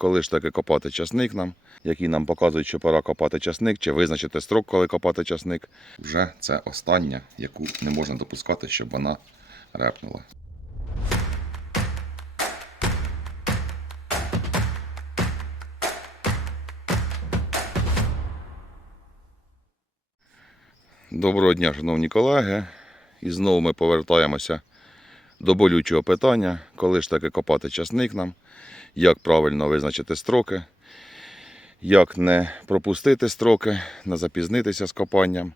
коли ж таки копати часник нам, які нам показують, що пора копати часник, чи визначити строк, коли копати часник. Вже це остання, яку не можна допускати, щоб вона репнула. Доброго дня, шановні колеги. І знову ми повертаємося до болючого питання, коли ж таки копати часник нам, як правильно визначити строки, як не пропустити строки, не запізнитися з копанням,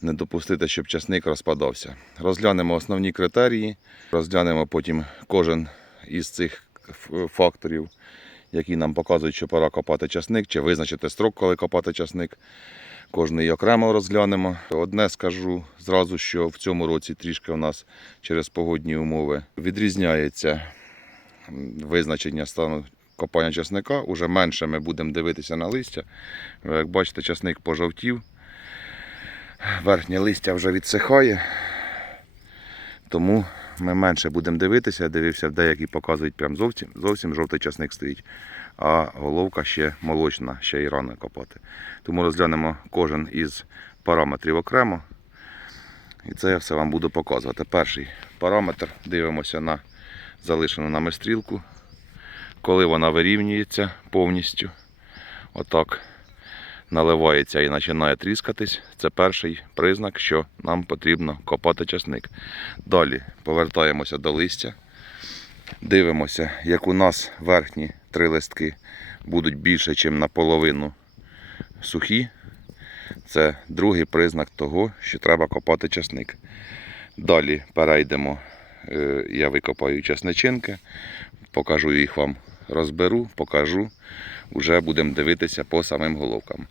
не допустити, щоб часник розпадався. Розглянемо основні критерії, розглянемо потім кожен із цих факторів, які нам показують, що пора копати часник, чи визначити строк, коли копати часник. Кожний окремо розглянемо. Одне скажу зразу, що в цьому році трішки у нас через погодні умови відрізняється визначення стану копання часника. Уже менше ми будемо дивитися на листя. Як бачите, часник пожовтів. Верхнє листя вже відсихає. Тому ми менше будемо дивитися. Дивився, деякі показують прям зовсім, зовсім жовтий часник стоїть, а головка ще молочна, ще й рано копати. Тому розглянемо кожен із параметрів окремо. І це я все вам буду показувати. Перший параметр дивимося на залишену нами стрілку. Коли вона вирівнюється повністю, отак наливається і починає тріскатись, це перший признак, що нам потрібно копати часник. Далі повертаємося до листя. Дивимося, як у нас верхні три листки будуть більше, ніж наполовину сухі. Це другий признак того, що треба копати часник. Далі перейдемо, е, я викопаю часничинки, покажу їх вам, розберу, покажу. Уже будемо дивитися по самим головкам.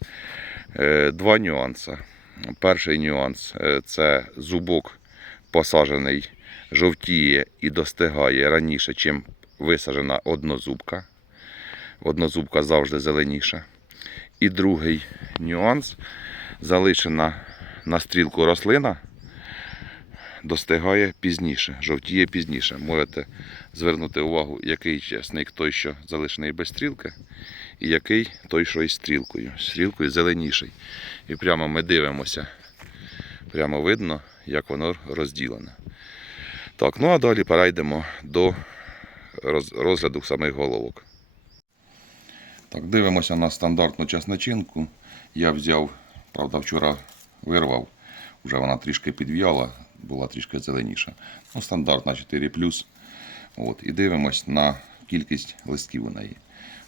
Е, Два нюанси. Перший нюанс е, це зубок посаджений, жовтіє і достигає раніше, ніж висаджена однозубка. Однозубка завжди зеленіша. І другий нюанс залишена на стрілку рослина достигає пізніше, жовтіє пізніше. Можете звернути увагу, який часник той, що залишений без стрілки, і який той, що із стрілкою. Стрілкою зеленіший. І прямо ми дивимося, прямо видно, як воно розділене. Так, ну а далі перейдемо до розгляду самих головок. Так, дивимося на стандартну часничинку. Я взяв, правда, вчора вирвав, вже вона трішки підв'яла, була трішки зеленіша. Ну, стандартна 4 От, і дивимось на кількість листків у неї.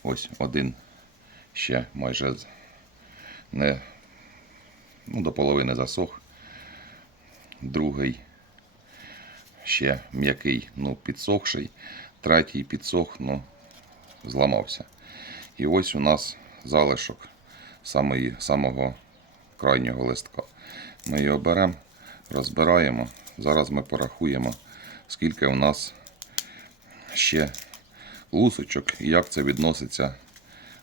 Ось один ще майже не ну, до половини засох. Другий ще м'який, ну, підсохший. Третій підсох, ну, зламався. І ось у нас залишок самої, самого крайнього листка. Ми його беремо, розбираємо. Зараз ми порахуємо, скільки у нас ще лусочок і як це відноситься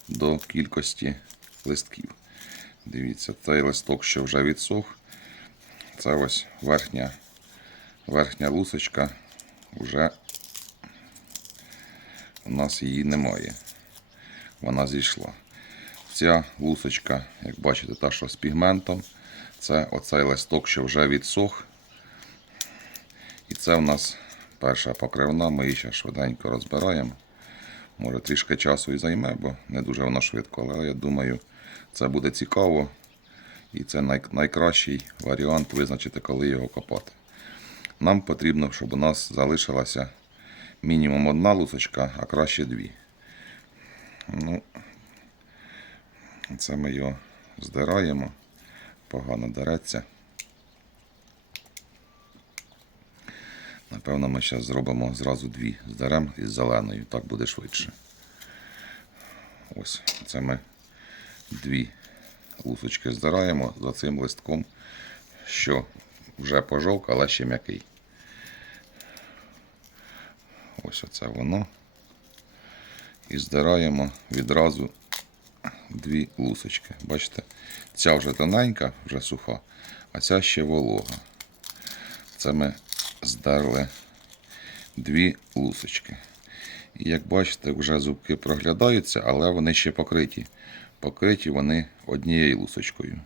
до кількості листків. Дивіться, цей листок, що вже відсох, це ось верхня, верхня лусочка, вже у нас її немає вона зійшла. Ця лусочка, як бачите, та, що з пігментом, це оцей листок, що вже відсох. І це у нас перша покривна, ми її ще швиденько розбираємо. Може трішки часу і займе, бо не дуже воно швидко, але я думаю, це буде цікаво. І це най- найкращий варіант визначити, коли його копати. Нам потрібно, щоб у нас залишилася мінімум одна лусочка, а краще дві. Ну, це ми його здираємо, погано дереться. Напевно, ми зараз зробимо зразу дві здеремо із зеленою, так буде швидше. Ось, це ми дві лусочки здираємо за цим листком, що вже пожовк, але ще м'який. Ось оце воно і здираємо відразу дві лусочки. Бачите, ця вже тоненька, вже суха, а ця ще волога. Це ми здерли дві лусочки. І як бачите, вже зубки проглядаються, але вони ще покриті. Покриті вони однією лусочкою.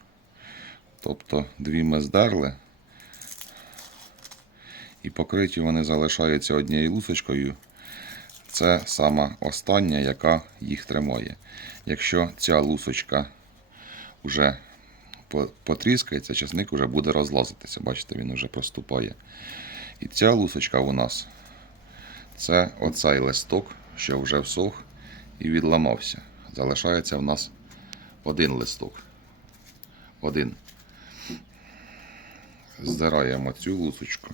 Тобто дві ми здерли. І покриті вони залишаються однією лусочкою. Це сама остання, яка їх тримає. Якщо ця лусочка вже потріскається, часник вже буде розлазитися. Бачите, він вже проступає. І ця лусочка у нас це оцей листок, що вже всох і відламався. Залишається в нас один листок. Один. Здираємо цю лусочку.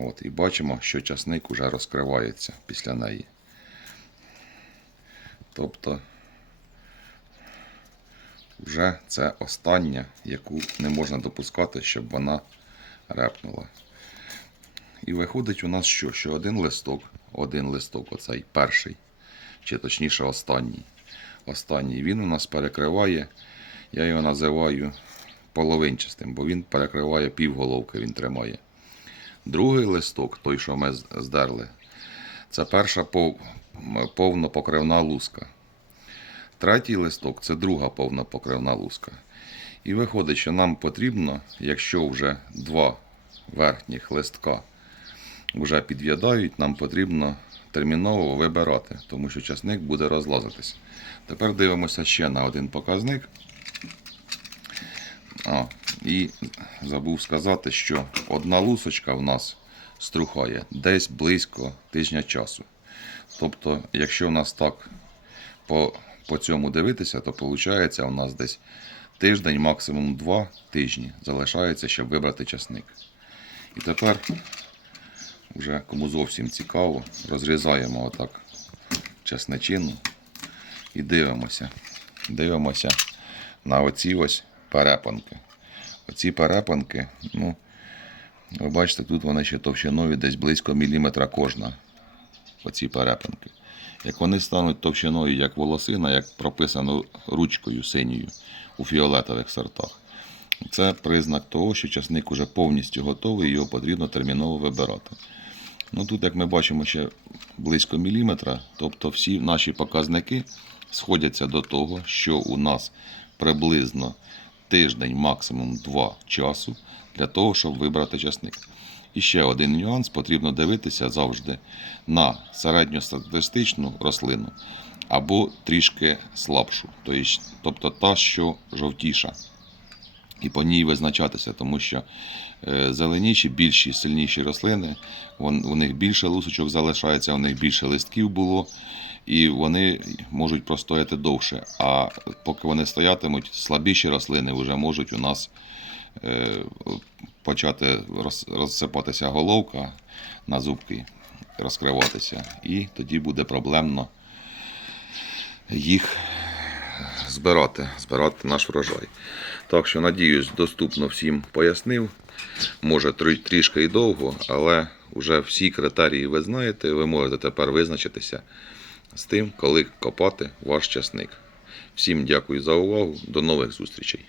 От, і бачимо, що часник уже розкривається після неї. Тобто вже це остання, яку не можна допускати, щоб вона репнула. І виходить у нас що? Що один листок, один листок, оцей перший, чи точніше останній. Останній він у нас перекриває, я його називаю половинчастим, бо він перекриває півголовки, він тримає. Другий листок, той, що ми здерли, це перша пов- повнопокривна луска. Третій листок це друга повнопокривна луска. І виходить, що нам потрібно, якщо вже два верхніх листка вже під'їдають, нам потрібно терміново вибирати, тому що часник буде розлазитись. Тепер дивимося ще на один показник. А, і забув сказати, що одна лусочка в нас струхає десь близько тижня часу. Тобто, якщо в нас так по, по цьому дивитися, то виходить у нас десь тиждень, максимум два тижні залишається, щоб вибрати часник. І тепер, вже кому зовсім цікаво, розрізаємо отак чесничину і дивимося. Дивимося на оці ось перепанки. Оці перепанки, ну, ви бачите, тут вони ще товщиною десь близько міліметра кожна. Оці перепанки. Як вони стануть товщиною, як волосина, як прописано ручкою синьою у фіолетових сортах. Це признак того, що часник уже повністю готовий, його потрібно терміново вибирати. Ну тут, як ми бачимо, ще близько міліметра, тобто всі наші показники сходяться до того, що у нас приблизно тиждень, максимум два часу для того, щоб вибрати часник. І ще один нюанс: потрібно дивитися завжди на середньостатистичну рослину або трішки слабшу, тобто- та, що жовтіша і по ній визначатися, тому що е, зеленіші, більші, сильніші рослини, у них більше лусочок залишається, у них більше листків було, і вони можуть простояти довше. А поки вони стоятимуть, слабіші рослини вже можуть у нас е, почати розсипатися головка на зубки, розкриватися, і тоді буде проблемно їх збирати, збирати наш врожай. Так що, надіюсь, доступно всім пояснив. Може трішки і довго, але вже всі критерії ви знаєте, ви можете тепер визначитися з тим, коли копати ваш часник. Всім дякую за увагу, до нових зустрічей.